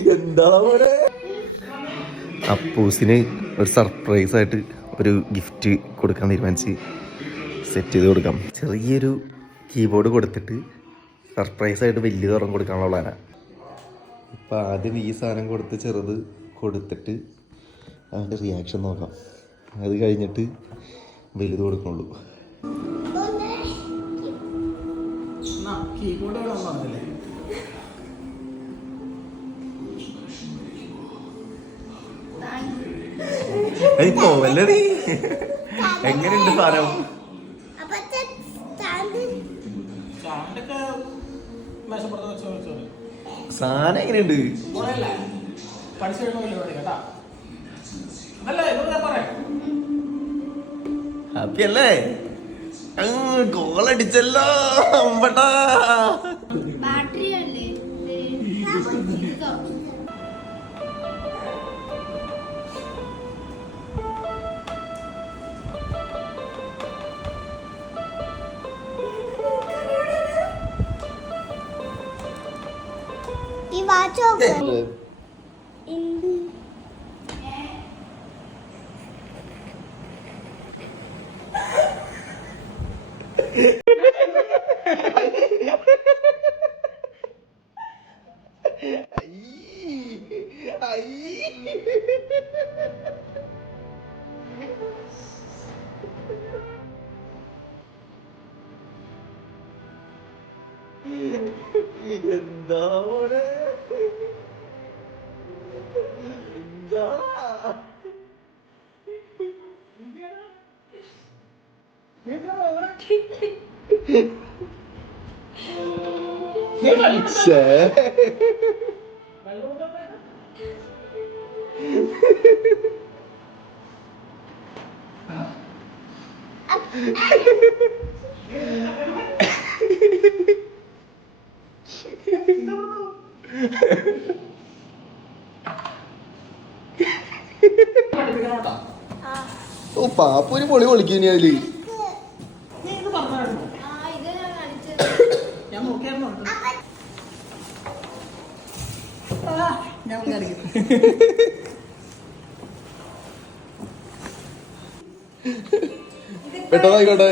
എന്താ അപ്പൂസിന് ഒരു സർപ്രൈസ് ആയിട്ട് ഒരു ഗിഫ്റ്റ് കൊടുക്കാൻ തീരുമാനിച്ച് സെറ്റ് ചെയ്ത് കൊടുക്കാം. ചെറിയൊരു കീബോർഡ് കൊടുത്തിട്ട് സർപ്രൈസ് ആയിട്ട് വലിയ തുറം കൊടുക്കാനുള്ള പ്ലാനാണ്. ഇപ്പം ആദ്യം ഈ സാധനം കൊടുത്ത് ചെറുത് കൊടുത്തിട്ട് അവൻ്റെ റിയാക്ഷൻ നോക്കാം. അത് കഴിഞ്ഞിട്ട് വലുത് കൊടുക്കുള്ളൂ. പോവല്ലേ നീ? എങ്ങനെയുണ്ട് സാധനം? സാധനം എങ്ങനെയുണ്ട്? ഹാപ്പി അല്ലേ? ഗോളടിച്ചല്ലോ അമ്പട്ടാ. എന്താ ഓ പാപ്പൊരു പൊളി പൊളിക്കുന്നു അതില്. പെട്ടെന്നായിക്കോട്ടെ.